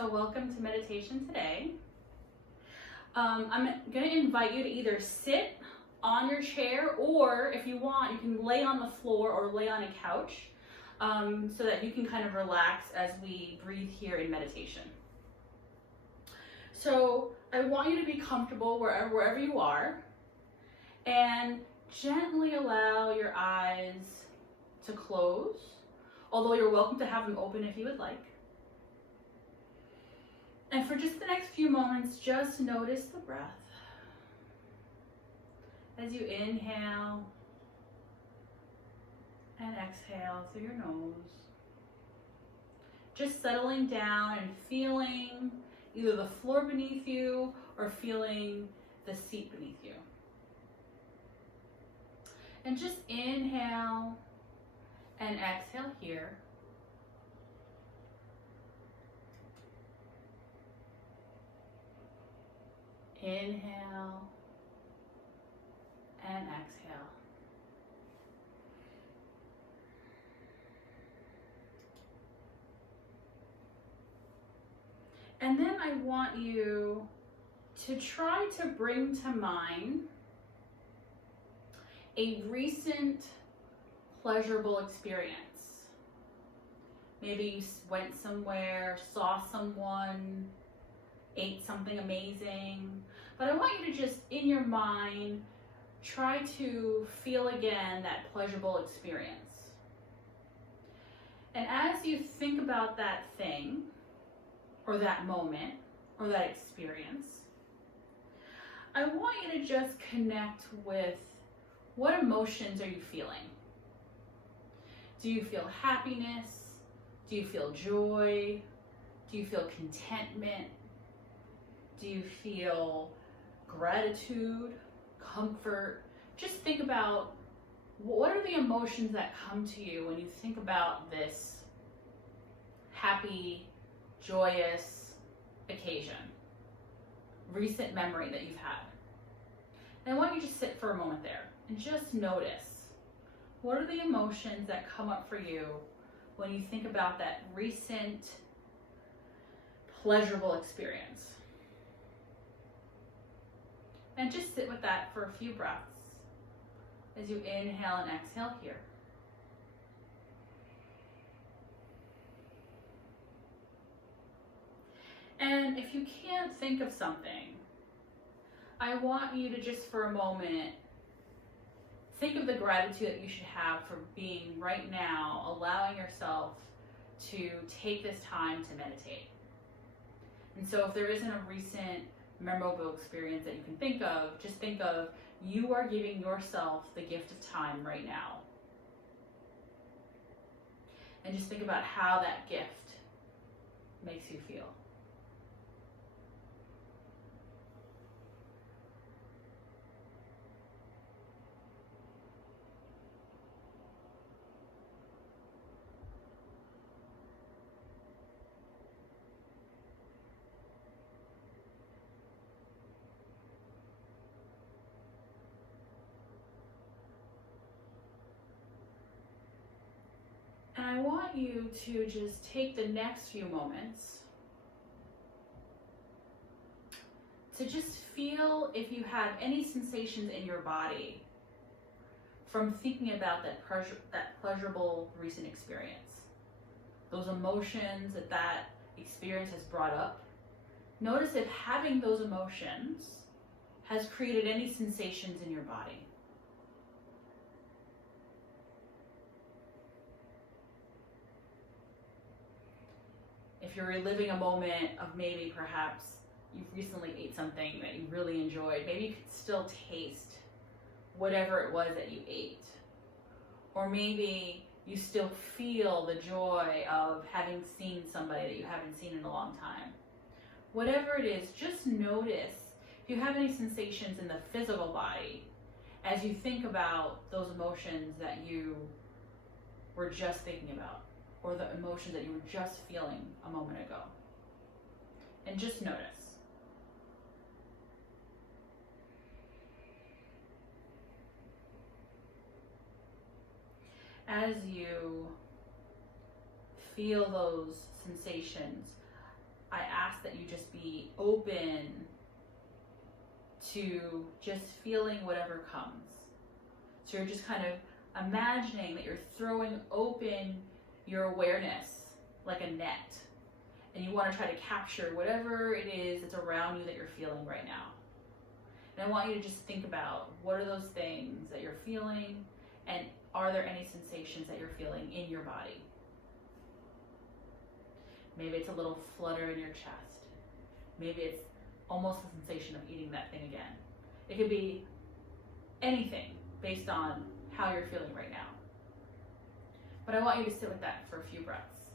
so welcome to meditation today. I'm going to invite you to either sit on your chair, or if you want, you can lay on the floor or lay on a couch so that you can kind of relax as we breathe here in meditation. So I want you to be comfortable wherever you are, and gently allow your eyes to close, although you're welcome to have them open if you would like. And for just the next few moments, just notice the breath. As you inhale and exhale through your nose. Just settling down and feeling either the floor beneath you or feeling the seat beneath you. And just inhale and exhale here. Inhale and exhale. And then I want you to try to bring to mind a recent pleasurable experience. Maybe you went somewhere, saw someone, ate something amazing. But I want you to just, in your mind, try to feel again that pleasurable experience. And as you think about that thing, or that moment, or that experience, I want you to just connect with what emotions are you feeling? Do you feel happiness? Do you feel joy? Do you feel contentment? Do you feel gratitude, comfort? Just think about what are the emotions that come to you when you think about this happy, joyous occasion, recent memory that you've had. And I want you to sit for a moment there and just notice what are the emotions that come up for you when you think about that recent pleasurable experience. And just sit with that for a few breaths as you inhale and exhale here. And if you can't think of something, I want you to just for a moment think of the gratitude that you should have for being right now, allowing yourself to take this time to meditate. And so if there isn't a recent memorable experience that you can think of, just think of you are giving yourself the gift of time right now. And just think about how that gift makes you feel. And I want you to just take the next few moments to just feel if you have any sensations in your body from thinking about that pleasurable recent experience. Those emotions that experience has brought up. Notice if having those emotions has created any sensations in your body. If you're reliving a moment of maybe perhaps you recently ate something that you really enjoyed, maybe you could still taste whatever it was that you ate. Or maybe you still feel the joy of having seen somebody that you haven't seen in a long time. Whatever it is, just notice if you have any sensations in the physical body as you think about those emotions that you were just thinking about, or the emotion that you were just feeling a moment ago. And just notice. As you feel those sensations, I ask that you just be open to just feeling whatever comes. So you're just kind of imagining that you're throwing open your awareness like a net, and you want to try to capture whatever it is that's around you that you're feeling right now. And I want you to just think about, what are those things that you're feeling, and are there any sensations that you're feeling in your body? Maybe it's a little flutter in your chest. Maybe it's almost the sensation of eating that thing again. It could be anything based on how you're feeling right now. But I want you to sit with that for a few breaths.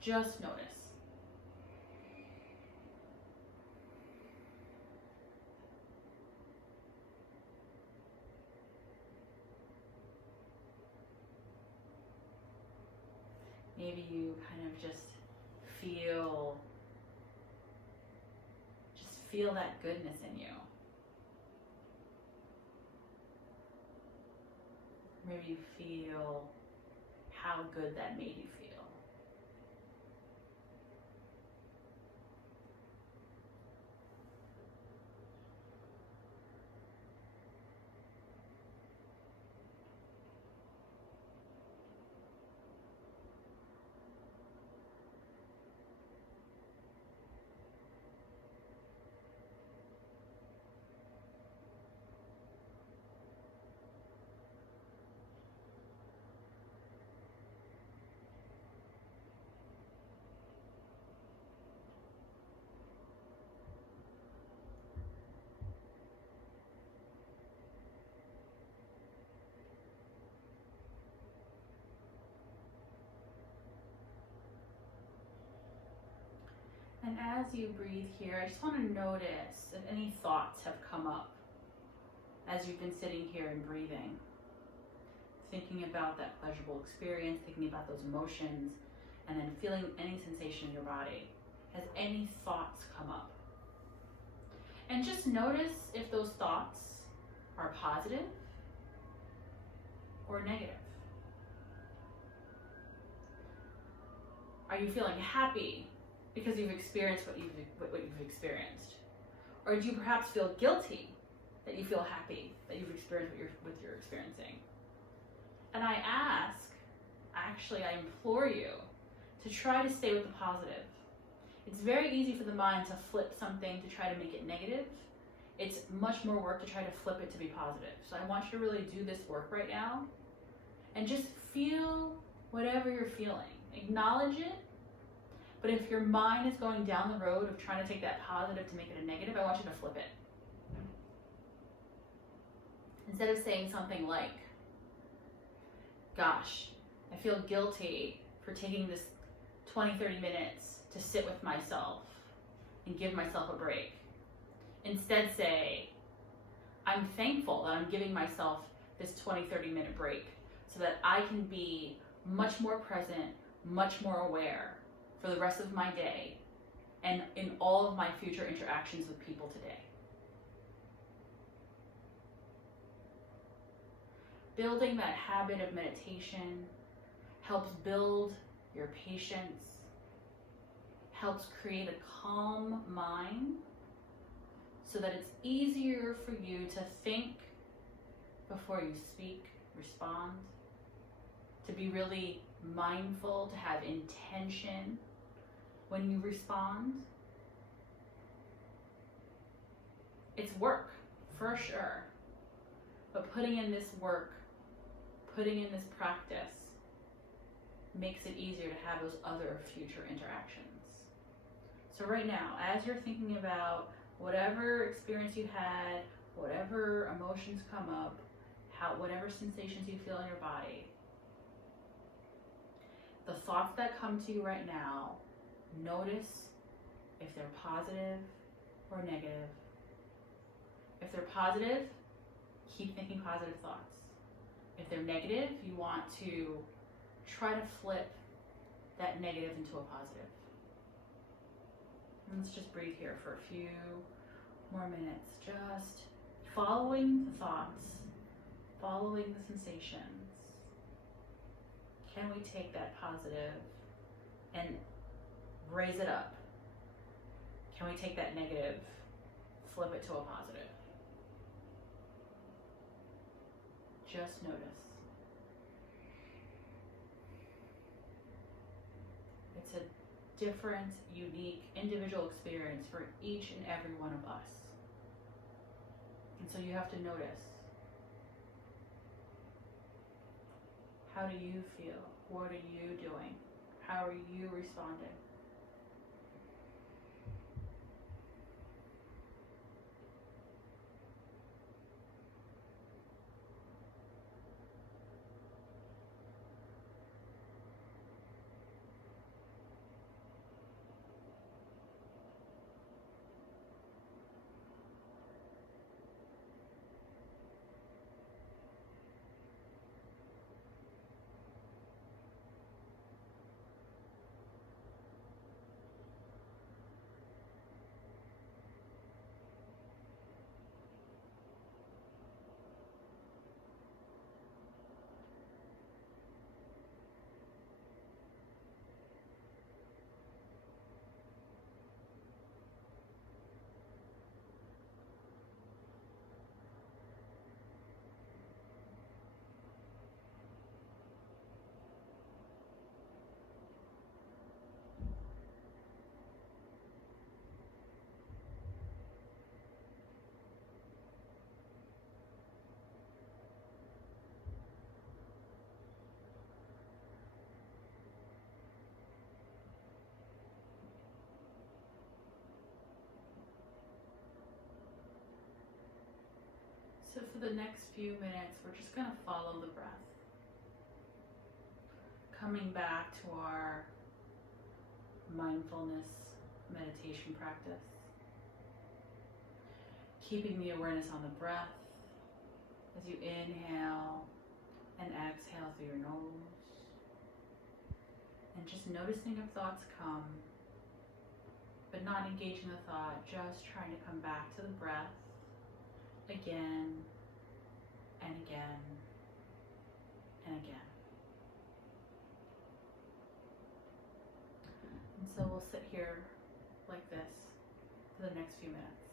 Just notice. Maybe you kind of just feel that goodness in you. Maybe you feel how good that made you feel. And as you breathe here, I just want to notice if any thoughts have come up as you've been sitting here and breathing. Thinking about that pleasurable experience, thinking about those emotions, and then feeling any sensation in your body. Has any thoughts come up? And just notice if those thoughts are positive or negative. Are you feeling happy because you've experienced what you've experienced? Or do you perhaps feel guilty that you feel happy that you've experienced what you're experiencing? And I implore you to try to stay with the positive. It's very easy for the mind to flip something to try to make it negative. It's much more work to try to flip it to be positive. So I want you to really do this work right now and just feel whatever you're feeling. Acknowledge it. But if your mind is going down the road of trying to take that positive to make it a negative, I want you to flip it. Instead of saying something like, gosh, I feel guilty for taking this 20-30 minutes to sit with myself and give myself a break. Instead say, I'm thankful that I'm giving myself this 20-30 minute break so that I can be much more present, much more aware for the rest of my day and in all of my future interactions with people today. Building that habit of meditation helps build your patience, helps create a calm mind so that it's easier for you to think before you speak, respond, to be really mindful, to have intention when you respond. It's work, for sure. But putting in this work, putting in this practice, makes it easier to have those other future interactions. So right now, as you're thinking about whatever experience you had, whatever emotions come up, whatever sensations you feel in your body, the thoughts that come to you right now, notice if they're positive or negative. If they're positive, keep thinking positive thoughts. If they're negative, you want to try to flip that negative into a positive. And let's just breathe here for a few more minutes, just following the thoughts, following the sensations. Can we take that positive and raise it up Can we take that negative, flip it to a positive? Just notice. It's a different, unique, individual experience for each and every one of us. And so you have to notice. How do you feel? What are you doing? How are you responding? So for the next few minutes, we're just going to follow the breath. Coming back to our mindfulness meditation practice. Keeping the awareness on the breath as you inhale and exhale through your nose. And just noticing if thoughts come, but not engaging the thought, just trying to come back to the breath again and again and again. And so we'll sit here like this for the next few minutes.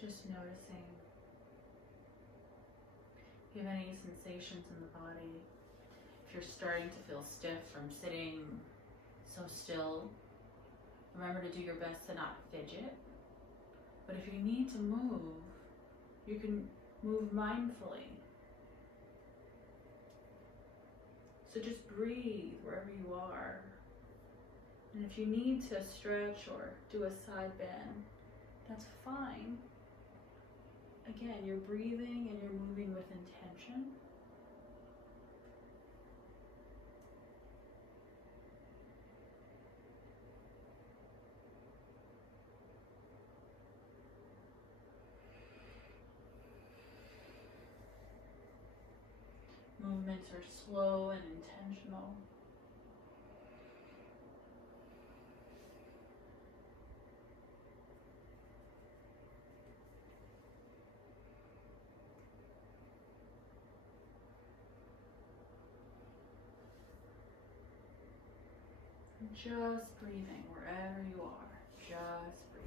Just noticing if you have any sensations in the body. If you're starting to feel stiff from sitting so still, remember to do your best to not fidget. But if you need to move, you can move mindfully. So just breathe wherever you are. And if you need to stretch or do a side bend, that's fine. Again, you're breathing and you're moving with intention. Movements are slow and intentional. Just breathing wherever you are. Just breathing.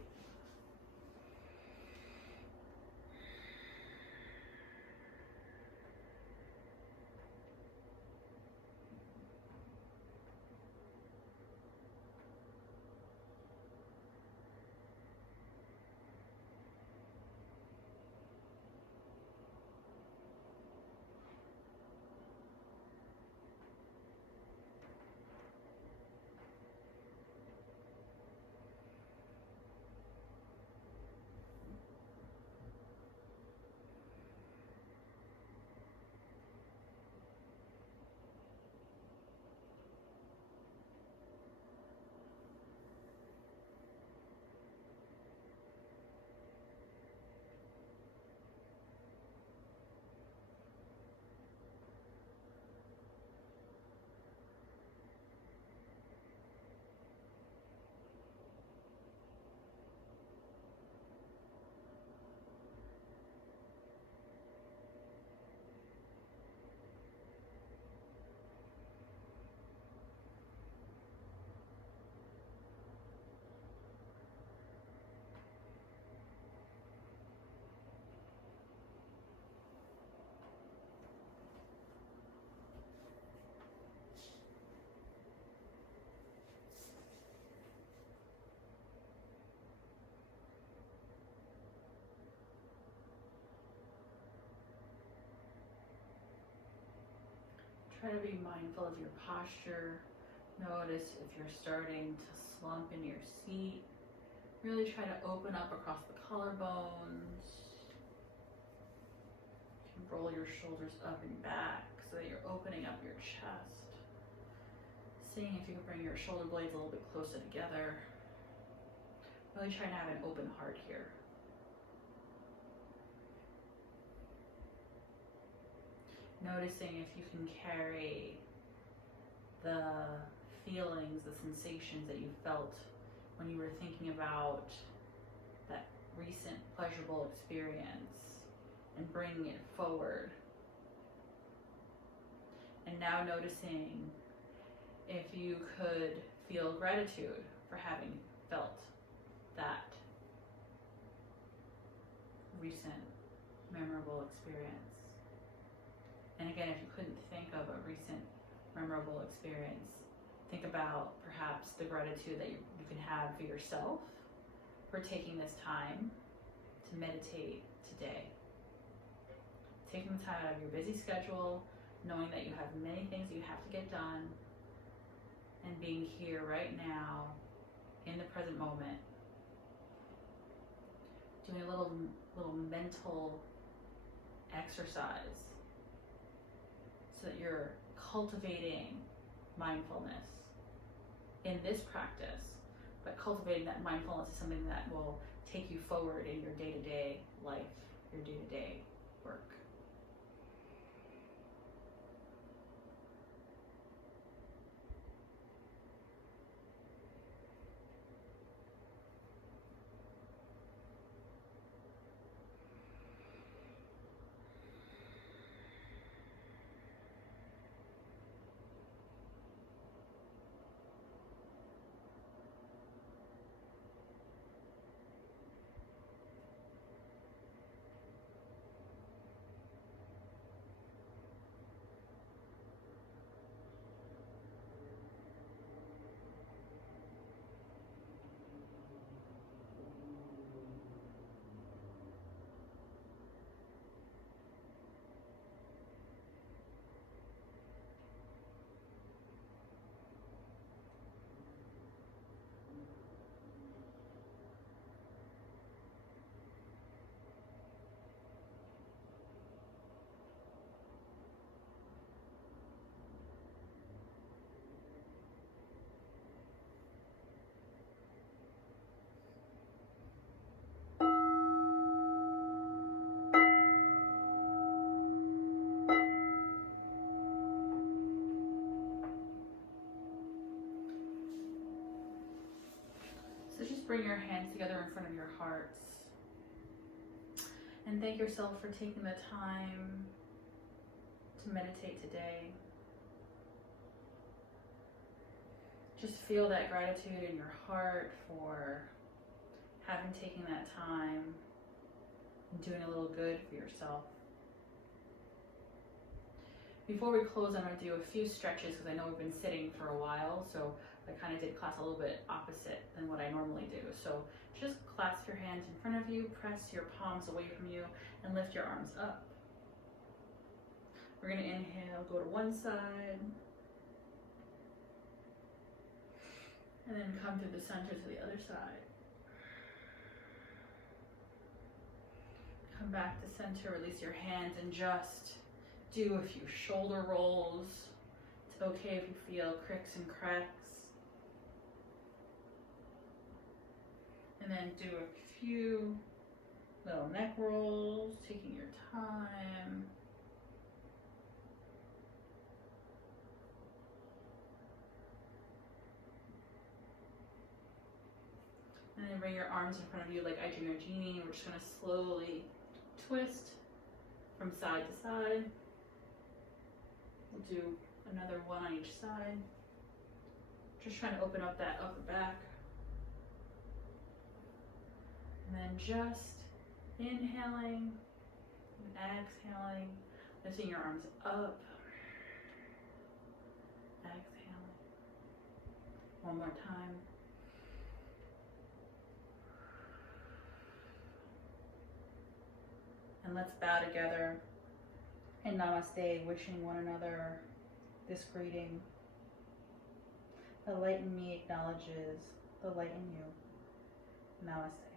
Try to be mindful of your posture. Notice if you're starting to slump in your seat. Really try to open up across the collarbones. You can roll your shoulders up and back so that you're opening up your chest. Seeing if you can bring your shoulder blades a little bit closer together. Really try to have an open heart here. Noticing if you can carry the feelings, the sensations that you felt when you were thinking about that recent pleasurable experience and bringing it forward. And now noticing if you could feel gratitude for having felt that recent memorable experience. And again, if you couldn't think of a recent memorable experience, think about perhaps the gratitude that you can have for yourself for taking this time to meditate today. Taking the time out of your busy schedule, knowing that you have many things you have to get done, and being here right now in the present moment. Doing a little mental exercise so that you're cultivating mindfulness in this practice, but cultivating that mindfulness is something that will take you forward in your day-to-day life, your day-to-day work. bring your hands together in front of your hearts. And thank yourself for taking the time to meditate today. Just feel that gratitude in your heart for having taken that time and doing a little good for yourself. Before we close, I'm going to do a few stretches because I know we've been sitting for a while, so I kind of did class a little bit opposite than what I normally do. So just clasp your hands in front of you, press your palms away from you, and lift your arms up. We're going to inhale, go to one side, and then come through the center to the other side. Come back to center, release your hands, and just do a few shoulder rolls. It's okay if you feel cricks and cracks. And then do a few little neck rolls, taking your time. And then bring your arms in front of you like I Dream a Genie. We're just going to slowly twist from side to side. We'll do another one on each side. Just trying to open up that upper back. And then just inhaling and exhaling, lifting your arms up. Exhaling. One more time. And let's bow together in Namaste, wishing one another this greeting. The light in me acknowledges the light in you. Namaste.